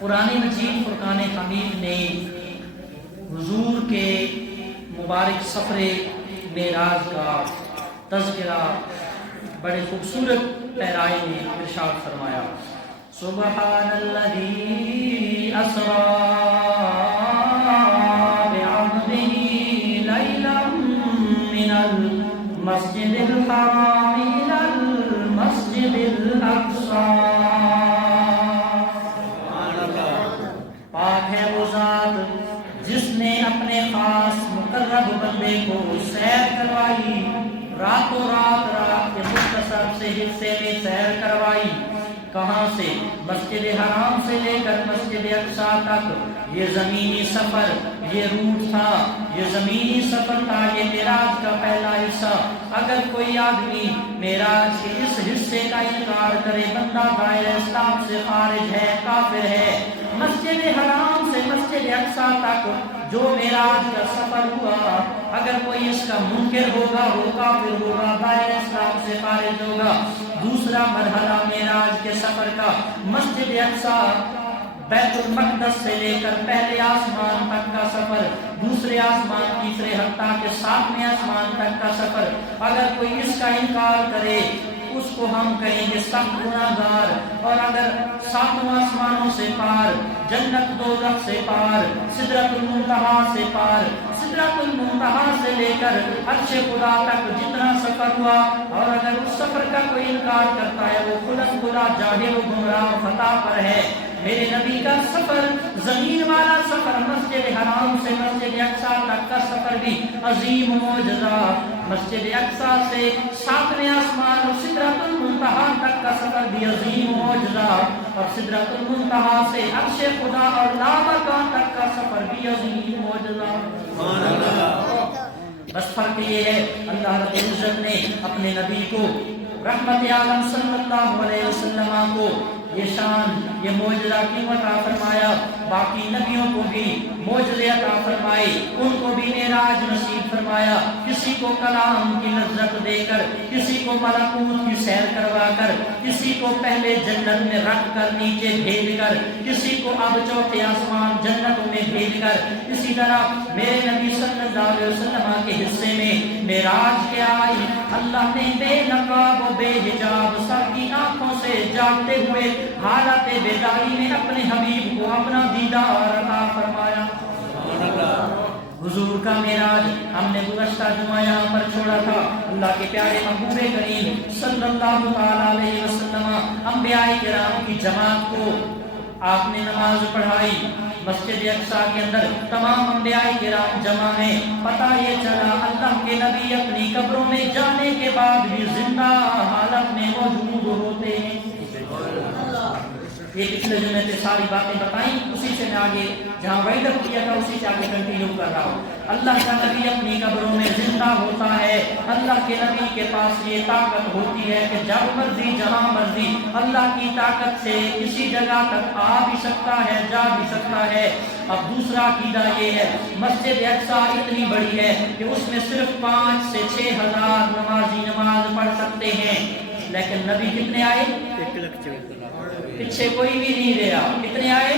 قرآن مجید فرقان حمید نے حضور کے مبارک سفر معراج کا تذکرہ بڑے خوبصورت پیرائے میں ارشاد فرمایا، سبحان الذی اسری بعبدہ لیلا من المسجد الحرام الی المسجد الاقصی۔ پاک ہے وہ ذات جس نے اپنے خاص مقرب بندے کو سیر کروائی، راتوں رات کے مختصر سے حصے میں سیر کروائی۔ کہاں سے؟ مسجد حرام سے لے کر مسجد اقصی تک۔ یہ زمینی سفر، یہ روٹ تھا، یہ زمینی سفر تھا، یہ معراج کا پہلا حصہ۔ اگر کوئی آدمی معراج کے اس حصے کا انکار کرے، بندہ دائرہ اسلام سے خارج ہے، کافر ہے۔ مسجد حرام سے مسجد اقصی تک جو معراج کا سفر ہوا، اگر کوئی اس کا منکر ہوگا وہ کافر ہوگا، دائرہ اسلام سے خارج ہوگا۔ دوسرا مرحلہ معراج کے سفر کا، مسجد اقصی بیت المقدس سے لے کر پہلے آسمان تک کا سفر، دوسرے آسمان تیسرے حتیٰ کہ ساتویں آسمان تک کا سفر۔ اگر کوئی اس کا انکار کرے اس کو ہم کہیں گے سخت گناہگار۔ اور اگر ساتوں آسمانوں سے پار، جنت دوزخ سے پار، سدرۃ المنتہا سے پار، سدرۃ المنتہا سے لے کر عرش خدا تک جتنا سفر ہوا، اور اگر اس سفر کا کوئی انکار کرتا ہے وہ خلق خدا جاہل و گمراہ و خطا پر ہے۔ میرے نبی کا سفر، زمین والا سفر، مسجد حرام سے مسجد اقصی تک کا سفر بھی عظیم معجزہ، مسجد اقصی سے ساتویں آسمان اور سدرۃ المنتہا تک کا سفر بھی عظیم معجزہ، اور سدرۃ المنتہا سے عرش خدا اور لامکان تک کا سفر بھی عظیم معجزہ۔ بس فرق یہ ہے اللہ رب العزت نے اپنے نبی کو، رحمت عالم صلی اللہ علیہ وسلم کو یہ شان، یہ معجزہ کیوں عطا فرمایا؟ باقی نبیوں کو بھی معجزے عطا فرمائے، ان کو بھی معراج نصیب فرمایا، کسی کو کلام کی لذت دے کر، کسی کو ملکوت کی سیر کروا کر، کسی کو پہلے جنت میں رکھ کر نیچے بھیج کر، کسی کو اب چوتھے آسمان جنتوں میں بھیج کر۔ اسی طرح میرے نبی صلی اللہ علیہ وسلم کے حصے میں معراج کے آئی، اللہ نے بے نقاب و بے حجاب سر کی آنکھوں سے جاگتے ہوئے حالت بیداری میں اپنے حبیب کو اپنا دیدار عطا فرمایا۔ حضور کا معراج ہم نے گزشتہ جمعہ یہاں پر چھوڑا تھا۔ اللہ کے پیارے محبوب کریم صلی اللہ علیہ وسلم انبیاء کرام کی جماعت کو آپ نے نماز پڑھائی مسجد اقصی کے اندر، تمام انبیاء کرام جمع ہیں۔ پتہ یہ چلا اللہ کے نبی اپنی قبروں میں جانے کے بعد بھی زندہ حالت میں موجود ہوتے ہیں۔ یہ پچھلے جمعے سے ساری باتیں بتائیں، اسی سے میں آگے جہاں وعدہ کیا تھا اسی سے آگے کنٹینیو کر رہا ہوں۔ اللہ کا نبی اپنی قبروں میں زندہ ہوتا ہے۔ اللہ کے نبی کے پاس یہ طاقت ہوتی ہے کہ جب مرضی جہاں مرضی اللہ کی طاقت سے کسی جگہ تک آ بھی سکتا ہے، جا بھی سکتا ہے۔ اب دوسرا عقیدہ یہ ہے، مسجد اقصی اتنی بڑی ہے کہ اس میں صرف 5 سے 6 ہزار نمازی نماز پڑھ سکتے ہیں، لیکن نبی کتنے آئے؟ پیچھے کوئی بھی نہیں رہا۔ کتنے آئے؟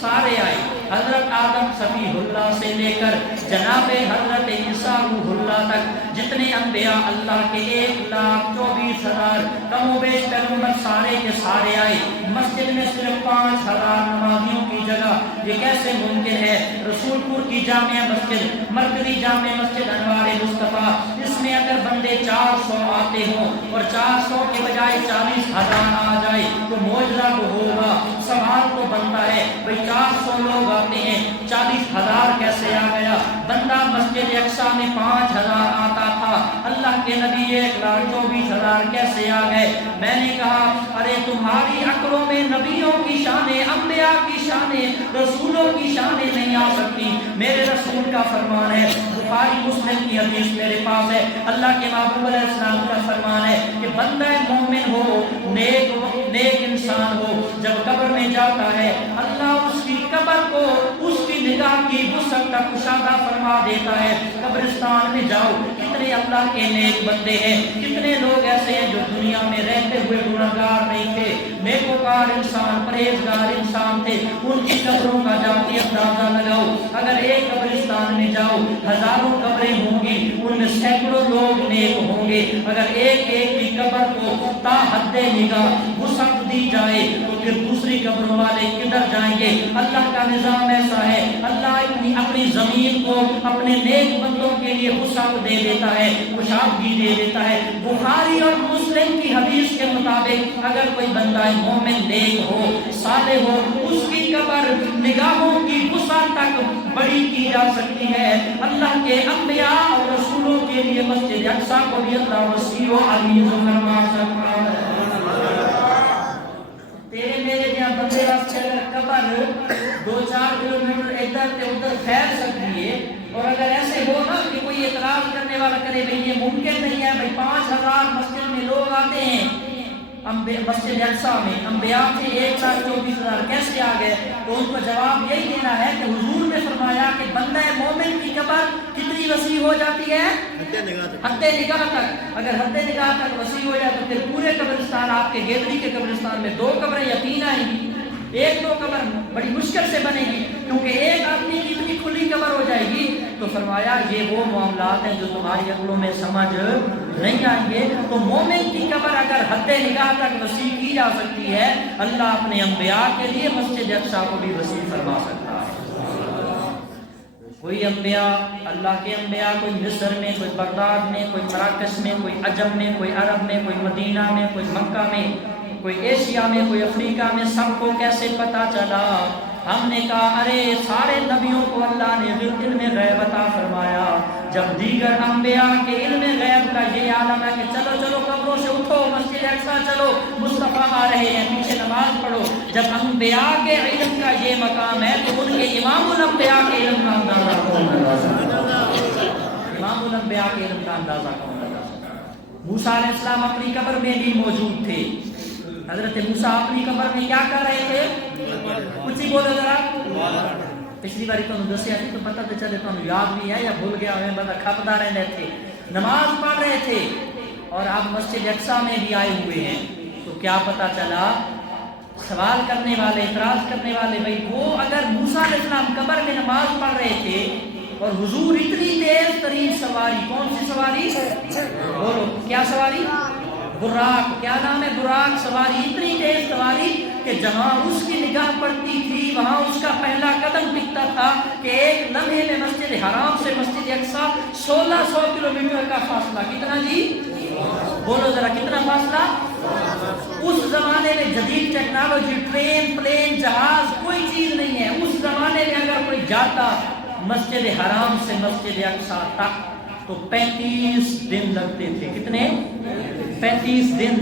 سارے آئے۔ حضرت آدم صفی اللہ سے لے کر جناب حضرت عیسیٰ روح اللہ تک جتنے انبیاء اللہ کے 1,24,000 کم و بیش پیغمبر سارے کے سارے آئے۔ مسجد میں صرف 5,000 نمازیوں کی جگہ، یہ کیسے ممکن ہے؟ رسول پور کی جامع مسجد، مرکزی جامع مسجد انوار مصطفیٰ، اس میں اگر بندے 400 آتے ہوں اور 400 کے بجائے 40,000 آ جائے تو معجزہ تو ہوگا۔ سوال تو بنتا ہے بھئی 400 لوگ آتے ہیں، 40,000 کیسے آ گیا؟ بندہ مسجد اقصی میں 5,000 آتا تھا، اللہ کے نبی 1,24,000 کیسے آ گئے؟ میں نے کہا ارے تمہاری عقلوں میں نبیوں کی شانیں، انبیاء کی شانیں، رسولوں کی شانیں نہیں آ سکتی۔ میرے رسول کا فرمان ہے، بخاری مسلم کی حدیث میرے پاس ہے، اللہ کے محبوب علیہ السلام کا فرمان ہے کہ بندہ مومن ہو، نیک انسان ہو، جب قبر میں جاتا ہے اللہ اس کی قبر کو اس کی نگاہ کی وسعت تک کشادہ فرما دیتا ہے۔ قبرستان میں جاؤ، کتنے اللہ کے نیک بندے ہیں، کتنے لوگ ایسے ہیں جو دنیا میں رہتے ہوئے گنہگار نہیں تھے، نیکوکار انسان، پرہیزگار انسان تھے، ان کی قبروں کا جا کے اندازہ لگاؤ، اگر ایک قبرستان میں جاؤ ہزاروں قبریں ہوں گی، ان میں سینکڑوں لوگ نیک ہوں گے، اگر ایک ایک کی قبر کو تا حد نگاہ وسعت دی جائے تو پھر دوسری قبروں والے کدھر جائیں گے؟ اللہ کا نظام ایسا ہے، اللہ اپنی زمین کو اپنے نیک بندوں کے لیے وسعت دے دیتا ہے، کشادگی دے دیتا ہے۔ بخاری اور مسلم کی حدیث کے مطابق اگر کوئی بندہ مومن نیک ہو، صالح ہو، اس کی قبر نگاہوں کی وسعت تک بڑی کی جا سکتی ہے۔ اللہ کے انبیاء اور رسولوں کے لیے مسجد اقصی کو بھی اللہ وسیع و عریض فرما سکتا ہے۔ تیرے میرے جہاں بندے واسطے اگر قبر 2-4 کلومیٹر ادھر تے ادھر پھیل سکتی ہے، اور اگر ایسے ہو نا کہ کوئی اعتراض کرنے والا کرے بھئی یہ ممکن نہیں ہے، بھئی 5000 مسجد میں لوگ آتے ہیں، مسجد اقصی میں انبیاء تھے 1,24,000 کیسے آ گئے؟ تو ان کو جواب یہی دینا ہے کہ حضور نے فرمایا کہ بندہ مومن کی قبر کتنی وسیع ہو جاتی ہے؟ حد نگاہ تک۔ اگر حد نگاہ تک وسیع ہو جائے تو پھر پورے قبرستان، آپ کے گیدری کے قبرستان میں 2 قبریں یا 3 آئیں گی، 1-2 قبر بڑی مشکل سے بنے گی، کیونکہ ایک آدمی کی اتنی کھلی قبر ہو جائے گی۔ تو فرمایا یہ وہ معاملات ہیں جو تمہاری عقلوں میں سمجھ نہیں آئیں گے۔ تو مومن کی قبر اگر حد نگاہ تک وسیع کی جا سکتی ہے، اللہ اپنے انبیاء کے لیے مسجد اقصی کو بھی وسیع فرما سکتا ہے۔ کوئی انبیاء، اللہ کے انبیاء، کوئی مصر میں، کوئی بغداد میں، کوئی مراکش میں، کوئی عجم میں، کوئی عرب میں، کوئی مدینہ میں، کوئی مکہ میں، کوئی ایشیا میں، کوئی افریقہ میں، سب کو کیسے پتا چلا؟ ہم نے کہا ارے سارے نبیوں کو اللہ نے علم غیب عطا فرمایا۔ جب دیگر انبیاء کے علم غیب کا یہ عالم ہے کہ چلو چلو قبروں سے اٹھو، مسجد اقصی چلو، مصطفیٰ آ رہے ہیں، پیچھے نماز پڑھو، جب انبیاء کے علم کا یہ مقام ہے تو ان کے امام الانبیاء کے علم کا اندازہ کون لگا سکتا ہے؟ امام الانبیاء کے علم کا اندازہ کون لگا سکتا ہے؟ موسیٰ علیہ السلام اپنی قبر میں بھی موجود تھے۔ حضرت موسیٰ اپنی قبر میں کیا کر رہے تھے؟ کچھ ہی بولو ذرا۔ پچھلی باری تو دسیا تھی تو پتہ تو چلے تو یاد بھی ہے یا بھول گیا ہمیں، بتا کھپتا رہنے تھے، نماز پڑھ رہے تھے اور آپ مسجد اقصی میں بھی آئے ہوئے ہیں۔ تو کیا پتہ چلا؟ سوال کرنے والے، اعتراض کرنے والے، بھائی وہ اگر موسیٰ علیہ السلام قبر میں نماز پڑھ رہے تھے اور حضور اتنی تیز ترین سواری، کون سی سواری؟ بولو کیا سواری؟ براق۔ کیا نام ہے؟ براق سواری، اتنی تیز سواری کہ جہاں اس کی نگاہ پڑتی تھی وہاں اس کا پہلا قدم دکھتا تھا کہ ایک لمحے میں مسجد حرام سے مسجد اقصی 1600 کلومیٹر کا فاصلہ۔ کتنا جی؟ بولو ذرا کتنا فاصلہ؟ اس زمانے میں جدید ٹیکنالوجی، ٹرین، پلین، جہاز کوئی چیز نہیں ہے۔ اس زمانے میں اگر کوئی جاتا مسجد حرام سے مسجد اقصی تک تو 35 دن لگتے تھے۔ کتنے؟ 35 دن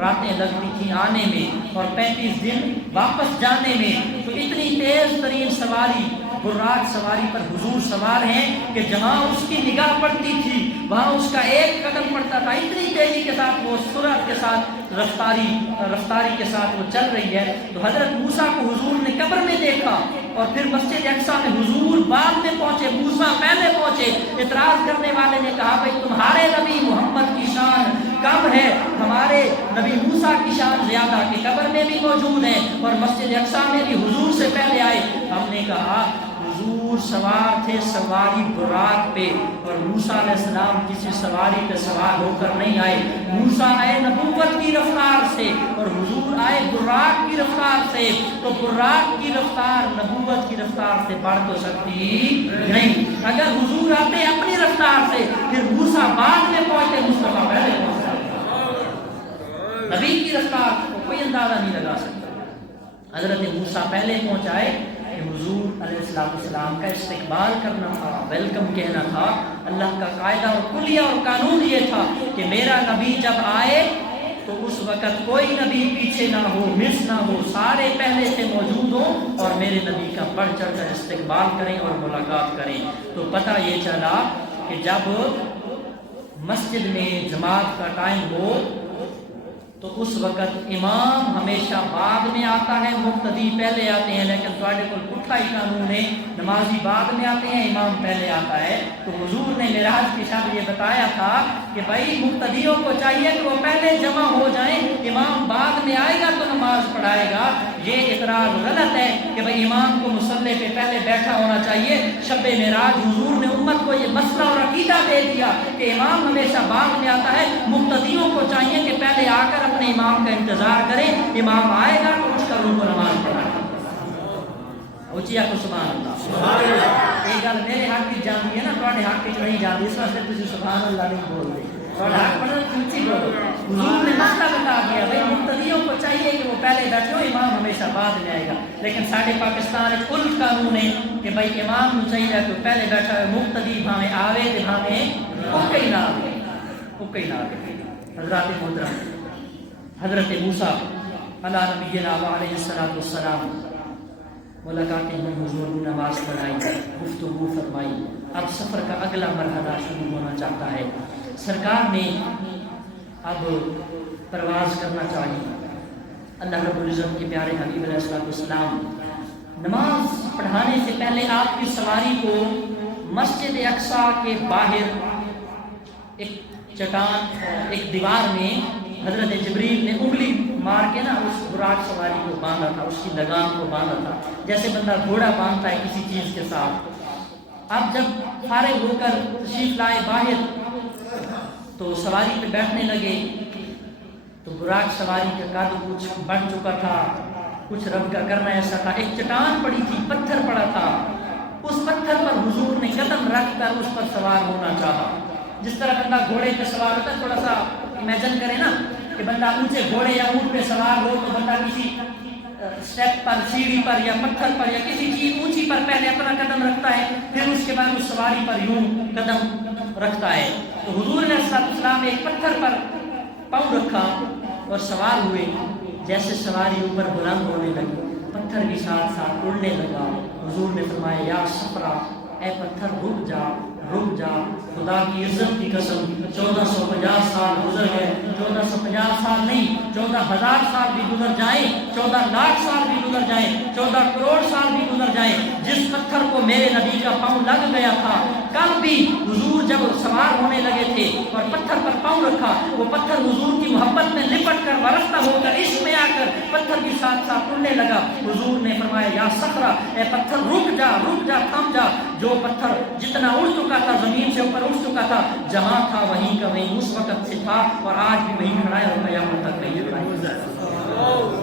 راتیں لگتی تھیں آنے میں اور 35 دن واپس جانے میں۔ تو اتنی تیز ترین سواری، براق سواری پر حضور سوار ہیں کہ جہاں اس کی نگاہ پڑتی تھی وہاں اس کا ایک قدم پڑتا تھا۔ اتنی تیزی کے ساتھ وہ سرعت کے ساتھ رفتاری کے ساتھ وہ چل رہی ہے۔ تو حضرت موسیٰ کو حضور نے قبر میں دیکھا اور پھر مسجد اقصی میں حضور بعد میں پہنچے، موسیٰ پہلے پہنچے۔ اعتراض کرنے والے نے کہا بھائی تمہارے نبی محمد کی شان کم ہے، ہمارے نبی موسیٰ کی شان زیادہ، کہ قبر میں بھی موجود ہیں اور مسجد اقصی میں بھی حضور سے پہلے آئے۔ ہم نے کہا حضور سوار تھے سواری براق پہ اور موسیٰ علیہ السلام کسی سواری پہ سوار ہو کر نہیں آئے۔ موسیٰ آئے نبوت کی رفتار سے اور حضور آئے براق کی رفتار سے۔ تو براق کی رفتار نبوت کی رفتار سے بڑھ تو سکتی نہیں۔ اگر حضور آتے اپنی رفتار سے پھر موسیٰ بعد میں پہنچتے، مصطفیٰ پہلے پہنچتا۔ نبی کی رفتار کو کوئی اندازہ نہیں لگا سکتا۔ حضرت موسیٰ پہلے پہنچائے کہ حضور علیہ السلام کا استقبال کرنا تھا، ویلکم کہنا تھا۔ اللہ کا قاعدہ اور کلیہ اور قانون یہ تھا کہ میرا نبی جب آئے تو اس وقت کوئی نبی پیچھے نہ ہو، مس نہ ہو، سارے پہلے سے موجود ہوں اور میرے نبی کا بڑھ چڑھ کر استقبال کریں اور ملاقات کریں۔ تو پتہ یہ چلا کہ جب مسجد میں جماعت کا ٹائم ہو تو اس وقت امام ہمیشہ بعد میں آتا ہے، مقتدی پہلے آتے ہیں. لیکن تھوڑے کو پٹھا ہی قانون ہے، نمازی بعد میں آتے ہیں، امام پہلے آتا ہے. تو حضور نے معراج کی شب یہ بتایا تھا کہ بھائی مقتدیوں کو چاہیے کہ وہ پہلے جمع ہو جائیں، امام بعد میں آئے گا تو نماز پڑھائے گا. یہ اعتراض غلط ہے کہ بھائی امام کو مصلی پہ پہلے بیٹھا ہونا چاہیے. شب معراج حضور نے امت کو یہ مسئلہ اور عقیدہ دے دیا کہ امام ہمیشہ بعد میں آتا ہے، مقتدیوں کو چاہیے کہ پہلے آ کر اپنے امام کا انتظار کریں، امام آئے گا تو اٹھ کر ان کو نماز پڑھائیں. اچھا کو سبحان اللہ. یہ گل میرے حق کی جانتی ہے نا، تھوڑے حق کی نہیں جانتی، اس واسطے تھی سبحان اللہ نہیں بول رہے. تھوڑا حق پڑھنا اونچی بولو. حضور نے مسئلہ بتا دیا بھائی مقتدیوں کو چاہیے کہ وہ پہلے بیٹھو، امام ہمیشہ بعد میں آئے گا. لیکن سارے پاکستان ایک الٹ قانون ہے کہ بھائی امام کو چاہیے کہ پہلے بیٹھا ہے، مقتدی بھاویں آوے تے بھاویں اوکے ہی نہ آوے، اوکے ہی نہ آوے. حضرات محترم، حضرت موسیٰ علیہ نبینا علیہ السلام ملاقاتیں ہوئی، حضور نے نماز پڑھائی، گفتگو فرمائی. اب سفر کا اگلا مرحلہ شروع ہونا چاہتا ہے. سرکار نے اب پرواز کرنا چاہیے. اللہ رب العزت کے پیارے حبیب علیہ السلام نماز پڑھانے سے پہلے آپ کی سواری کو مسجد اقصی کے باہر ایک چٹان، ایک دیوار میں حضرت جبریل نے انگلی مار کے نا اس براق سواری کو باندھا تھا، اس کی لگام کو باندھا تھا، جیسے بندہ گھوڑا باندھتا ہے کسی چیز کے ساتھ. اب جب فارغ ہو کر تشریف لائے باہر تو سواری پہ بیٹھنے لگے تو براق سواری کا قد کچھ بڑھ چکا تھا، کچھ رب کا کرنا ایسا تھا. ایک چٹان پڑی تھی، پتھر پڑا تھا، اس پتھر پر حضور نے قدم رکھ کر اس پر سوار ہونا چاہا. جس طرح بندہ گھوڑے پہ سوار ہوتا ہے، تھوڑا سا امیجن کرے نا کہ بندہ اونچے گھوڑے یا اونٹ پہ سوار ہو تو بندہ کسی سٹیپ پر، سیڑھی پر یا پتھر پر یا کسی چیز اونچی پر پہلے اپنا قدم رکھتا ہے، پھر اس کے بعد اس سواری پر یوں قدم رکھتا ہے. تو حضور علیہ السلام ایک پتھر پر پاؤں رکھا اور سوار ہوئے. جیسے سواری اوپر بلند ہونے لگی، پتھر بھی ساتھ ساتھ اڑنے لگا. حضور نے فرمایا یا صفرا، اے پتھر رک جا، رک جا، خدا کی عزت کی قسم 1450 سال گزر گئے. 1450 سال نہیں، 14,000 سال بھی گزر جائیں، 14 لاکھ سال بھی گزر جائیں، 14 کروڑ سال بھی گزر جائیں، جس پتھر کو میرے نبی کا پاؤں لگ گیا تھا، کل بھی حضور جب سوار ہونے لگے تھے اور پتھر پر پاؤں رکھا، وہ پتھر حضور کی محبت میں لپٹ کر وارستہ ہو کر عشق میں آ کر پتھر بھی ساتھ ساتھ اڑنے لگا. حضور نے فرمایا یا صخرہ، اے پتھر رک جا، رک جا، تھم جا. جو پتھر جتنا اڑ چکا تھا، زمین سے اوپر اٹھ چکا تھا، جہاں تھا وہیں کا وہیں اس وقت سے تھا اور آج بھی وہیں کھڑا ہے اور قیامت تک نہیں کھڑا ہے.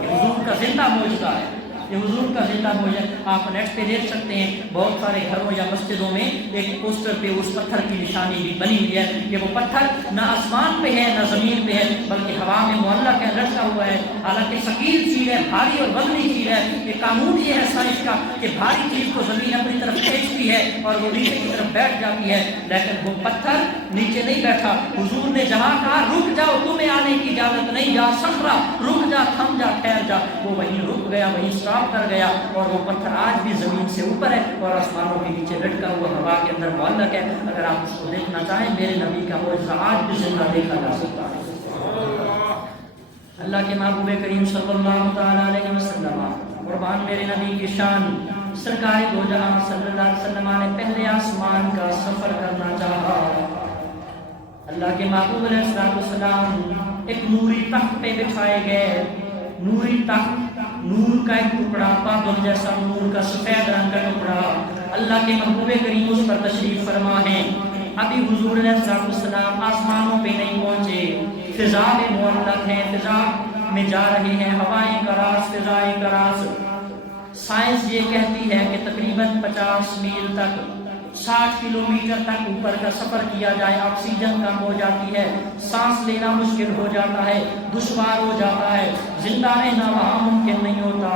حضور کا زندہ معجزہ ہے، یہ حضور کا زندہ معجزہ. آپ نیٹ پہ دیکھ سکتے ہیں، بہت سارے گھروں یا مسجدوں میں ایک پوسٹر پہ اس پتھر کی نشانی بھی بنی ہوئی ہے کہ وہ پتھر نہ آسمان پہ ہے نہ زمین پہ ہے، بلکہ ہوا میں معلق ہے، لٹکا ہوا ہے. حالانکہ ثقیل چیز ہے، بھاری اور وزنی چیز ہے. یہ قانون یہ ہے سائنس کا کہ بھاری چیز کو زمین اپنی طرف کھینچتی ہے اور وہ نیچے کی طرف بیٹھ جاتی ہے، لیکن وہ پتھر نیچے نہیں بیٹھا. حضور نے جہاں کہا رک جاؤ، تمہیں آنے کی اجازت نہیں، یا صخرہ رک جا، تھم جا، ٹھہر جا، وہ وہیں رک گیا، وہیں اسٹاپ کر گیا. اور وہ پتھر آج بھی زمین سے اوپر ہے اور آسمانوں کے نیچے لٹکا ہوا ہوا کے اندر معلق ہے. اگر آپ اس کو دیکھنا چاہیں، میرے نبی کا معجزہ آج بھی زندہ دیکھا جا سکتا ہے. اللہ کے محبوب کریم صلی اللہ تعالی علیہ وسلم، قربان میرے نبی کی شان. سرکار دو جہاں صلی اللہ علیہ وسلم نے پہلے آسمان کا سفر کرنا چاہا. اللہ کے محبوب علیہ السلام ایک نوری تخت پہ بٹھائے گئے. نوری تخت، نور کا ایک ٹکڑا، بادل جیسا نور کا سفید رنگ کا ٹکڑا. اللہ کے محبوب کریم اس پر تشریف فرما ہے. ابھی حضور علیہ السلام آسمانوں پہ نہیں پہنچے، فضا میں معلق ہیں، فضا میں جا رہے ہیں، ہوائیں کا راز، فضائیں کا راز. سائنس یہ کہتی ہے کہ تقریباً 50 میل تک، 60 کلومیٹر تک اوپر کا سفر کیا جائے، آکسیجن کم ہو جاتی ہے، سانس لینا مشکل ہو جاتا ہے، دشوار ہو جاتا ہے، زندہ رہنا وہاں ممکن نہیں ہوتا.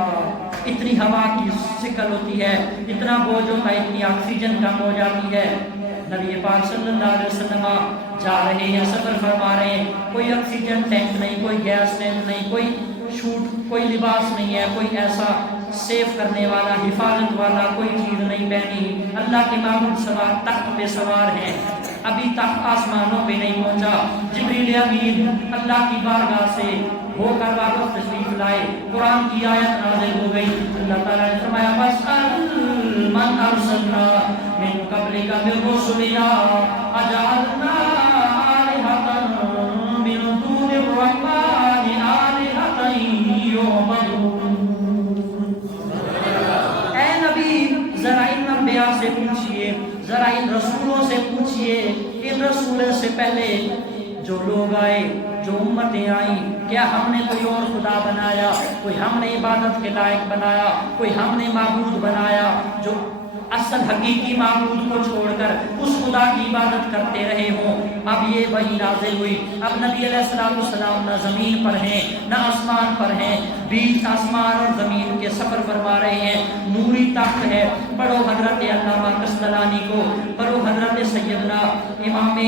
اتنی ہوا کی شکل ہوتی ہے، اتنا بوجھ ہوتا ہے، اتنی آکسیجن کم ہو جاتی ہے. نبی پاک صلی اللہ علیہ وسلم جا رہے ہیں، سفر فرما رہے ہیں، کوئی آکسیجن ٹینک نہیں، کوئی گیس ٹینک نہیں، کوئی شوٹ، کوئی لباس نہیں ہے، کوئی ایسا سیف کرنے والا، حفاظت والا کوئی چیز نہیں پہنی. اللہ کے معبود سوار تخت پہ سوار ہیں، ابھی تک آسمانوں پہ نہیں پہنچا. جبریل امین اللہ کی بارگاہ سے ہو کر واپس تشریف لائے، قرآن کی آیت نازل ہو گئی، اللہ تعالیٰ نے فرمایا وَاسْأَلْ مَنْ أَرْسَلْنَا مِنْ قَبْلِكَ مِنْ رُسُلِنَا أَجَعَلْنَا آلِهَةً مِنْ دُونِ الرَّحْمَنِ آلِهَةً يُعْبَدُونَ۔ اے نبی ذرا ان انبیاء سے پوچھئے، ذرا ان رسولوں سے پوچھئے، ان رسولوں سے پہلے جو لوگ آئے، جو امتیں آئیں، کیا ہم نے کوئی اور خدا بنایا، کوئی ہم نے عبادت کے لائق بنایا، کوئی ہم نے معبود بنایا جو اصل حقیقی معبود کو چھوڑ کر اس خدا کی عبادت کرتے رہے ہوں؟ اب یہ وحی نازل ہوئی، اب نبی علیہ السلام نہ زمین پر ہیں نہ آسمان پر ہیں، بیچ آسمان اور زمین کے سفر فرما رہے ہیں، نوری تخت ہے، پڑھو حضرت علامہ قسطلانی کو، پڑھو حضرت سیدنا امام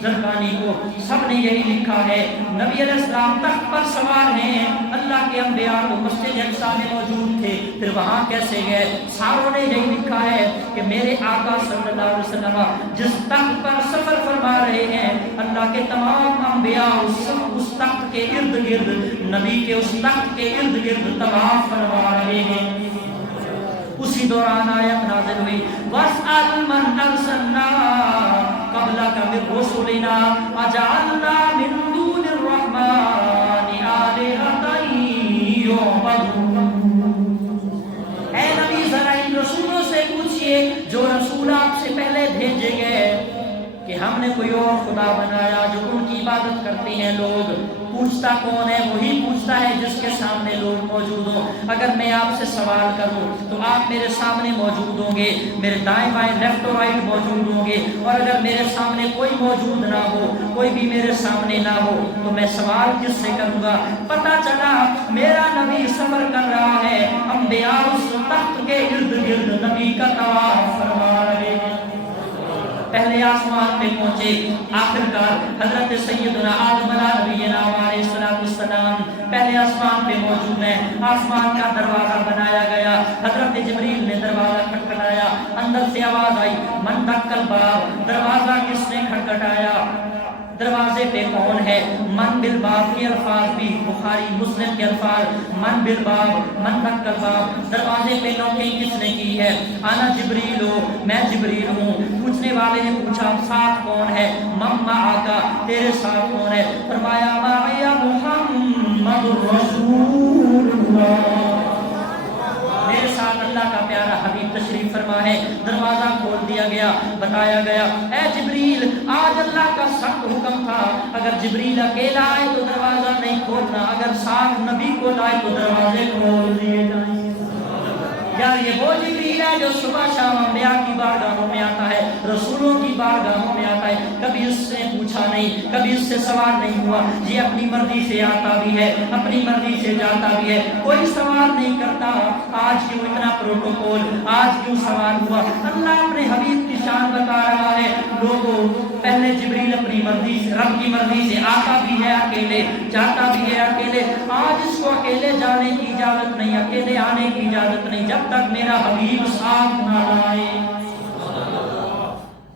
زرقانی کو، سب نے یہی لکھا ہے، نبی علیہ السلام تخت پر سوار ہیں، اللہ کے انبیاء تو مسجد اقصی میں موجود تھے، پھر وہاں کیسے گئے؟ ساروں نے یہی لکھا ہے کہ میرے آقا صلی اللہ علیہ وسلم جس تخت پر سفر فرما رہے ہیں، اللہ کے تمام انبیاء اس تخت کے ارد گرد، نبی کے اس تخت کے ارد گرد طواف فرما رہے ہیں۔ اسی دوران آیت نازل ہوئی وَاسْأَلْ مَنْ أَرْسَلْنَا قَبْلَكَ مِنْ رُسُلِنَا أَجَعَلْنَا مِنْ دُونِ الرَّحْمَنِ آلِهَةً يُعْبَدُونَ۔ اے نبی ذرا ان رسولوں سے پوچھئے جو رسول آپ سے پہلے بھیجے گئے کہ ہم نے کوئی اور خدا بنایا جو ان کی عبادت کرتے ہیں لوگ۔ پوچھتا کون ہے؟ وہی پوچھتا ہے جس کے سامنے لوگ موجود ہوں۔ اگر میں آپ سے سوال کروں تو آپ میرے سامنے موجود ہوں گے، میرے دائیں بائیں لیفٹ اور رائٹ موجود ہوں گے، اور اگر میرے سامنے کوئی موجود نہ ہو، کوئی بھی میرے سامنے نہ ہو تو میں سوال کس سے کروں گا؟ پتہ چلا میرا نبی سفر کر رہا ہے، انبیاء اس تخت کے ارد گرد نبی کا طواف فرما رہے ہیں۔ پہلے آسمان پہ پہنچے، آخرکار حضرت سیدنا آدم علیہ نبینا علیہ السلام پہلے آسمان پہ موجود ہیں۔ آسمان کا دروازہ بنایا گیا، حضرت جبریل نے دروازہ کھٹکھٹایا، اندر سے آواز آئی من دق الباب، دروازہ کس نے کھٹکھٹایا؟ دروازے پہ کون ہے؟ من بالباب کے الفاظ بھی بخاری مسلم کے الفاظ، من بالباب من دق الباب، دروازے پہ نوکیں کس نے کی ہے؟ انا جبریل ہو، میں جبریل ہوں۔ پوچھنے والے نے پوچھا ساتھ کون ہے؟ من معاکا، تیرے ساتھ کون ہے؟ فرمایا معی محمد رسول اللہ، میرے ساتھ اللہ کا پیارا حبیب تشریف فرما ہے۔ دروازہ کھول دیا گیا، بتایا گیا اے جبریل آج اللہ کا سخت حکم تھا، اگر جبریل اکیلا آئے تو دروازہ نہیں کھولنا، اگر ساتھ نبی کو لائے تو دروازے کھول دیے جائیں۔ یار یہ وہ جبریل ہے جو صبح شام انبیاء کی بارگاہوں میں آتا ہے، رسولوں کی بارگاہوں میں آتا ہے، کبھی اس سے پوچھا نہیں، کبھی اس سے سوال نہیں ہوا، یہ اپنی مرضی سے آتا بھی ہے، اپنی مرضی سے جاتا بھی ہے، کوئی سوال نہیں کرتا۔ آج کیوں اتنا پروٹوکول، آج کیوں سوال ہوا؟ اللہ اپنے حبیب کی شان بتا رہا ہے لوگوں، پہلے جبریل اپنی مرضی سے، رب کی مرضی سے آتا بھی ہے اکیلے، جاتا بھی ہے اکیلے، آج اس کو اکیلے جانے کی اجازت نہیں، اکیلے آنے کی اجازت نہیں جب تک میرا حبیب ساتھ نہ آئے۔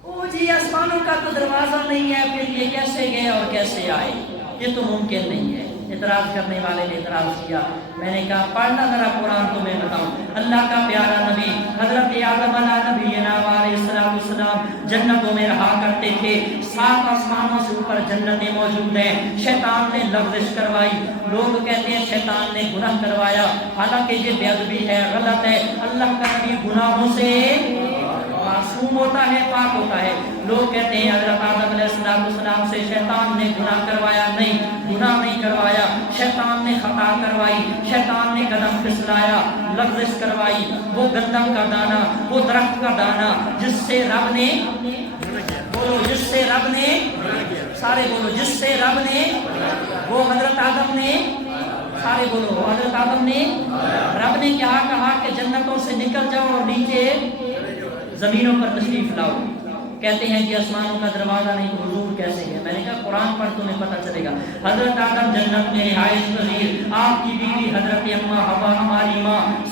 او جی آسمانوں کا تو دروازہ نہیں ہے، پھر یہ کیسے گئے اور کیسے آئے؟ یہ تو ممکن نہیں ہے۔ اعتراض کرنے والے نے اعتراض کیا، میں نے کہا پڑھنا ذرا قرآن تو میں بتاؤں۔ اللہ کا پیارا نبی حضرت آدم علیہ نبینا علیہ السلام جنتوں میں رہا کرتے تھے، 7 آسمانوں سے اوپر جنتیں موجود ہیں۔ شیطان نے لغزش کروائی، لوگ کہتے ہیں شیطان نے گناہ کروایا، حالانکہ یہ بے ادبی ہے، غلط ہے۔ اللہ کا نبی گناہوں سے معصوم ہوتا ہے، پاک ہوتا ہے۔ لوگ کہتے ہیں حضرت آدم علیہ السلام سے شیطان نے گناہ کروایا، نہیں، گناہ نہیں کروایا، شیطان نے خطا کروائی، شیطان نے قدم پھسلایا، لغزش کروائی۔ وہ گندم کا دانہ، وہ درخت کا دانہ جس سے رب نے، بولو جس سے رب نے، سارے بولو جس سے رب نے، وہ حضرت آدم نے، سارے بولو حضرت آدم نے، رب نے کیا کہا کہ جنتوں سے نکل جاؤ اور نیچے زمینوں پر تشریف لاؤ۔ کہتے ہیں کہ آسمانوں کا دروازہ نہیں تو حضور کیسے گئے؟ میں نے کہا قرآن پڑھ تمہیں پتہ چلے گا۔ حضرت آدم جنت میں رہائش پذیر، آپ کی بیوی حضرت اماں حوا، ہماری ماں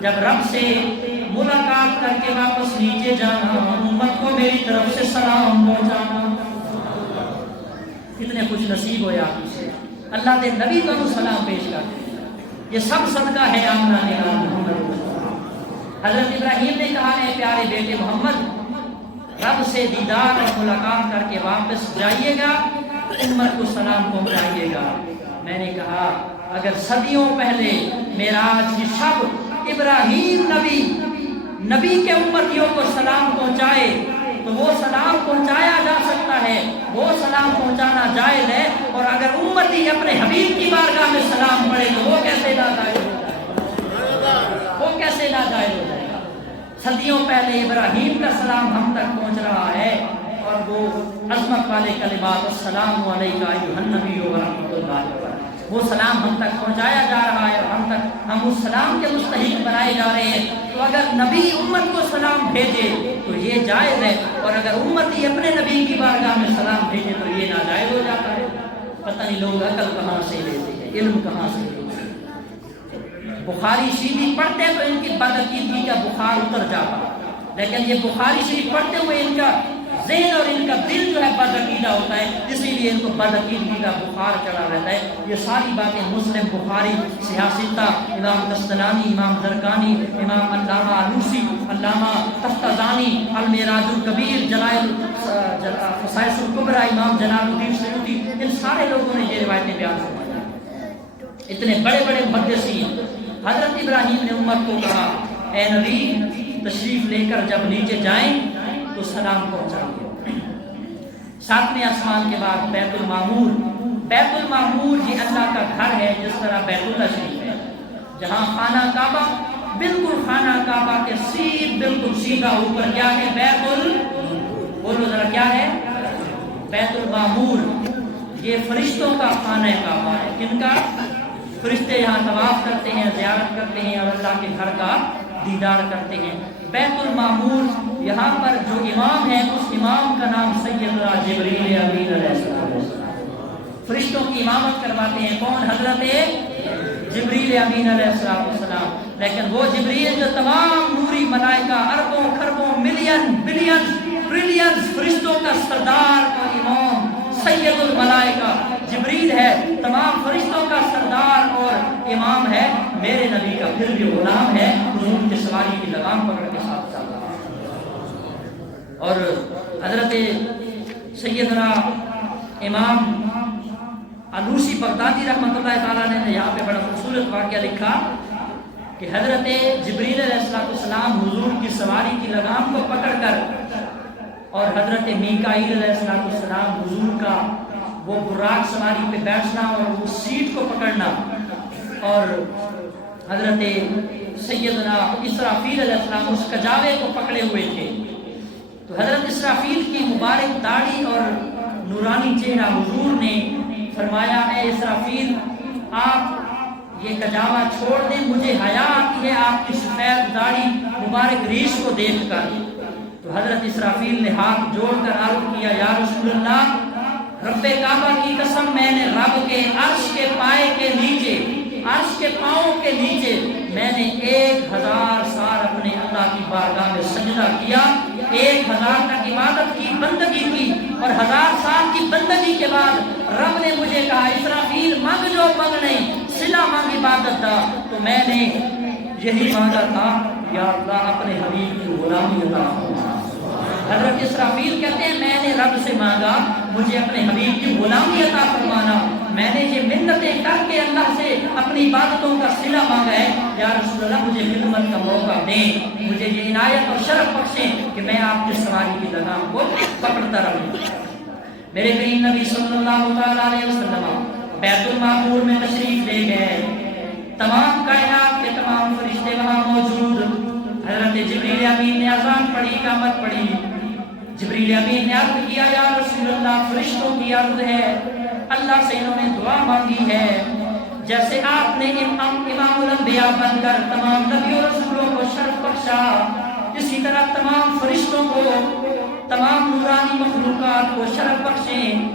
جب رب سے ملاقات کر کے واپس نیچے جانا، امت کو میری طرف سے سلام پہنچانا۔ کتنے خوش نصیب ہو آپ سے، اللہ کے نبی کو سلام پیش کرتے ہیں۔ یہ سب صدقہ ہے آمنہ نے محمد۔ حضرت ابراہیم نے کہا ہے پیارے بیٹے محمد، رب سے دیدار اور ملاقات کر کے واپس جائیے گا، امت کو سلام پہنچائیے گا۔ میں نے کہا اگر صدیوں پہلے معراج کی شب ابراہیم نبی کے امتیوں کو سلام پہنچائے تو وہ سلام پہنچایا جا سکتا ہے، وہ سلام پہنچانا جائز ہے، اور اگر امتی اپنے حبیب کی بارگاہ میں سلام پڑھے تو وہ کیسے ناجائز ہو جائے گا؟ وہ کیسے ناجائز ہو جائے گا؟ صدیوں پہلے ابراہیم کا سلام ہم تک پہنچ رہا ہے، اور وہ عظمت والے کلمات السلام علیکہ ایھا النبی ورحمۃ اللہ وبرکاتہ، وہ سلام ہم تک پہنچایا جا رہا ہے، اور ہم اس سلام کے مستحق بنائے جا رہے ہیں۔ تو اگر نبی امت کو سلام بھیجے تو یہ جائز ہے، اور اگر امتی اپنے نبی کی بارگاہ میں سلام بھیجے تو یہ ناجائز ہو جاتا ہے۔ پتہ نہیں لوگ عقل کہاں سے لیتے ہیں، علم کہاں سے لیتے ہیں۔ بخاری شریف پڑھتے ہیں تو ان کی بدعقیدگی کا بخار اتر جاتا، لیکن یہ بخاری شریف پڑھتے ہوئے ان کا ذہن اور ان کا دل جو ہے بدعقیدہ ہوتا ہے، اسی لیے ان کو بدعقیدگی کا بخار چڑھا رہتا ہے۔ یہ ساری باتیں مسلم، بخاری، صحیح ستہ، امام قسطلانی، امام زرقانی، امام علامہ آلوسی، علامہ تفتزانی، المعراج الکبیر، جلائل خصائص الکبریٰ، امام جلال الدین سیوطی، ان سارے لوگوں نے یہ روایتیں بیان فرمائی۔ اتنے بڑے بڑے محدثین۔ حضرت ابراہیم نے امت کو کہا اے نبی تشریف لے کر جب نیچے جائیں تو سلام پہنچائیے۔ ساتویں آسمان کے بعد بیت المعمور، بیت المعمور یہ اللہ کا گھر ہے، جس طرح بیت اللہ شریف ہے، جہاں خانہ کعبہ بالکل خانہ کعبہ کے بالکل سیدھا اوپر کیا ہے؟ بولو ذرا کیا ہے؟ بیت المعمور۔ یہ فرشتوں کا خانہ کعبہ ہے۔ کن کا؟ فرشتے یہاں طواف کرتے ہیں، زیارت کرتے ہیں، اور اللہ کے گھر کا دیدار کرتے ہیں۔ بیت المعمور، یہاں پر جو امام ہے اس امام کا نام سیدنا جبریل امین علیہ السلام، فرشتوں کی امامت کرواتے ہیں۔ کون؟ حضرت جبریل امین علیہ السلام۔ لیکن وہ جبریل جو تمام نوری ملائکہ، اربوں خربوں ملین بلین ٹریلین فرشتوں کا سردار اور امام سید الملائکہ جبریل ہے، تمام فرشتوں کا سردار اور امام ہے، میرے نبی کا پھر بھی غلام ہے، حضور کی سواری کی لگام پکڑ کے ساتھ چل رہا ہے۔ اور حضرت سیدنا امام علوسی بغدادی رحمۃ اللہ تعالیٰ نے یہاں پہ بڑا خوبصورت واقعہ لکھا کہ حضرت جبریل علیہ السلام حضور کی سواری کی لگام کو پکڑ کر، اور حضرت میکائیل علیہ السلام حضور کا وہ براق سواری پہ بیٹھنا اور اس سیٹ کو پکڑنا، اور حضرت سیدنا اسرافیل علیہ السلام اس کجاوے کو پکڑے ہوئے تھے۔ تو حضرت اسرافیل کی مبارک داڑھی اور نورانی چہرہ، حضور نے فرمایا اے اسرافیل آپ یہ کجاوا چھوڑ دیں، مجھے حیا آتی ہے آپ کی سفید داڑھی مبارک ریش کو دیکھ کر۔ تو حضرت اسرافیل نے ہاتھ جوڑ کر عرض کیا یا رسول اللہ، رب کعبہ کی قسم میں نے رب کے عرش کے پائے کے نیچے، عرش کے پاؤں کے نیچے میں نے 1000 سال اپنے اللہ کی بارگاہ میں سجدہ کیا، 1000 تک عبادت کی، بندگی کی، اور 1000 سال کی بندگی کے بعد رب نے مجھے کہا اسرافیل مانگ جو مانگنے، صلہ مانگ عبادت دا، تو میں نے یہی مانگا تھا یا اللہ اپنے حبیب کی غلامی عطا فرما۔ حضرت اسرافیل کہتے ہیں میں نے رب سے مانگا مجھے اپنے حبیب کی غلامی عطا فرمانا، میں نے یہ منتیں کر کے اللہ سے اپنی عبادتوں کا صلہ مانگا ہے، یا رسول اللہ مجھے خدمت کا موقع دیں، مجھے یہ عنایت اور شرف بخشیں کہ میں آپ کی سواری کی لگام کو پکڑتا رہوں۔ میرے کریم نبی صلی اللہ علیہ وسلم بیت المعمور میں تشریف لے گئے، تمام کائنات کے تمام فرشتے وہاں موجود، حضرت جبریل امین نے اذان پڑھی، اقامت پڑھی، جبریل امین نے عرض کیا یا رسول اللہ فرشتوں کی عرض ہے، اللہ سے انہوں نے دعا مانگی ہے، جیسے آپ نے امام الانبیاء بن کر تمام نبیوں رسولوں کو شرف بخشا، اسی طرح تمام فرشتوں کو، تمام نورانی مخلوقات کو شرف بخشیں۔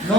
9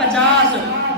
50,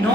9